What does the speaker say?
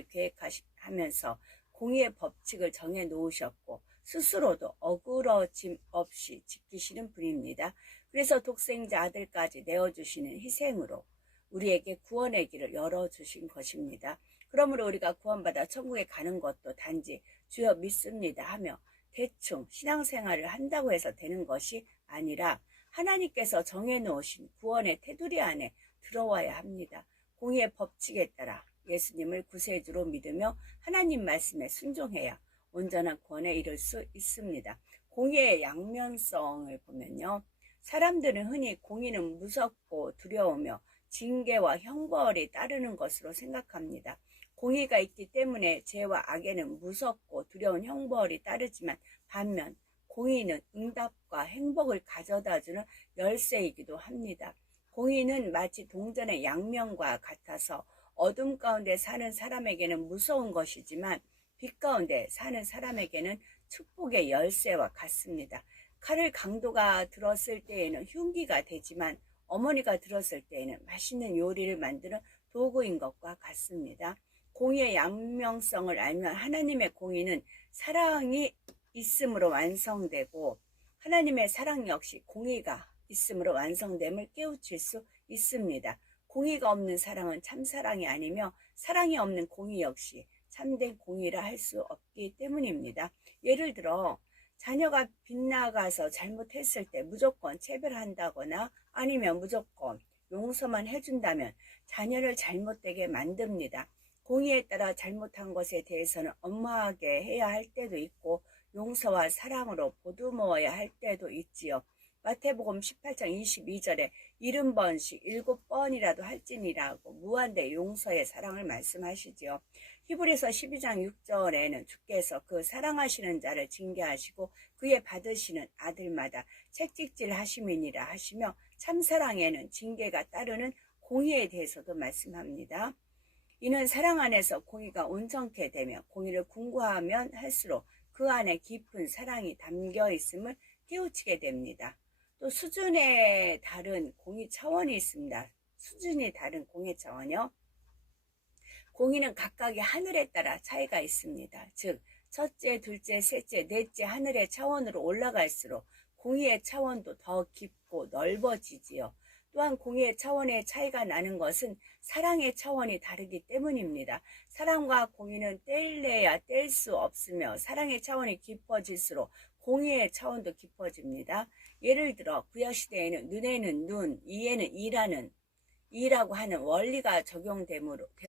계획하면서 공의의 법칙을 정해 놓으셨고 스스로도 어그러짐 없이 지키시는 분입니다. 그래서 독생자 아들까지 내어주시는 희생으로 우리에게 구원의 길을 열어주신 것입니다. 그러므로 우리가 구원받아 천국에 가는 것도 단지 주여 믿습니다 하며 대충 신앙생활을 한다고 해서 되는 것이 아니라 하나님께서 정해놓으신 구원의 테두리 안에 들어와야 합니다. 공의의 법칙에 따라 예수님을 구세주로 믿으며 하나님 말씀에 순종해야 온전한 구원에 이를 수 있습니다. 공의의 양면성을 보면요. 사람들은 흔히 공의는 무섭고 두려우며 징계와 형벌이 따르는 것으로 생각합니다. 공의가 있기 때문에 죄와 악에는 무섭고 두려운 형벌이 따르지만 반면 공의는 응답과 행복을 가져다 주는 열쇠이기도 합니다. 공의는 마치 동전의 양면과 같아서 어둠 가운데 사는 사람에게는 무서운 것이지만 빛 가운데 사는 사람에게는 축복의 열쇠와 같습니다. 칼을 강도가 들었을 때에는 흉기가 되지만 어머니가 들었을 때에는 맛있는 요리를 만드는 도구인 것과 같습니다. 공의의 양명성을 알면 하나님의 공의는 사랑이 있음으로 완성되고 하나님의 사랑 역시 공의가 있음으로 완성됨을 깨우칠 수 있습니다. 공의가 없는 사랑은 참사랑이 아니며 사랑이 없는 공의 역시 참된 공의라 할 수 없기 때문입니다. 예를 들어 자녀가 빗나가서 잘못했을 때 무조건 체별한다거나 아니면 무조건 용서만 해준다면 자녀를 잘못되게 만듭니다. 공의에 따라 잘못한 것에 대해서는 엄하게 해야 할 때도 있고 용서와 사랑으로 보듬어야 할 때도 있지요. 마태복음 18장 22절에 70번씩 7번이라도 할지니라고 무한대 용서의 사랑을 말씀하시지요. 히브리서 12장 6절에는 주께서 그 사랑하시는 자를 징계하시고 그의 받으시는 아들마다 책찍질 하심이니라 하시며 참사랑에는 징계가 따르는 공의에 대해서도 말씀합니다. 이는 사랑 안에서 공의가 온전케 되며 공의를 궁구하면 할수록 그 안에 깊은 사랑이 담겨 있음을 깨우치게 됩니다. 또 수준에 다른 공의 차원이 있습니다. 수준이 다른 공의 차원이요. 공의는 각각의 하늘에 따라 차이가 있습니다. 즉, 첫째, 둘째, 셋째, 넷째 하늘의 차원으로 올라갈수록 공의의 차원도 더 깊고 넓어지지요. 또한 공의의 차원의 차이가 나는 것은 사랑의 차원이 다르기 때문입니다. 사랑과 공의는 뗄래야 뗄 수 없으며 사랑의 차원이 깊어질수록 공의의 차원도 깊어집니다. 예를 들어 구약시대에는 눈에는 눈, 이에는 이라는 이라고 하는 원리가 적용되므로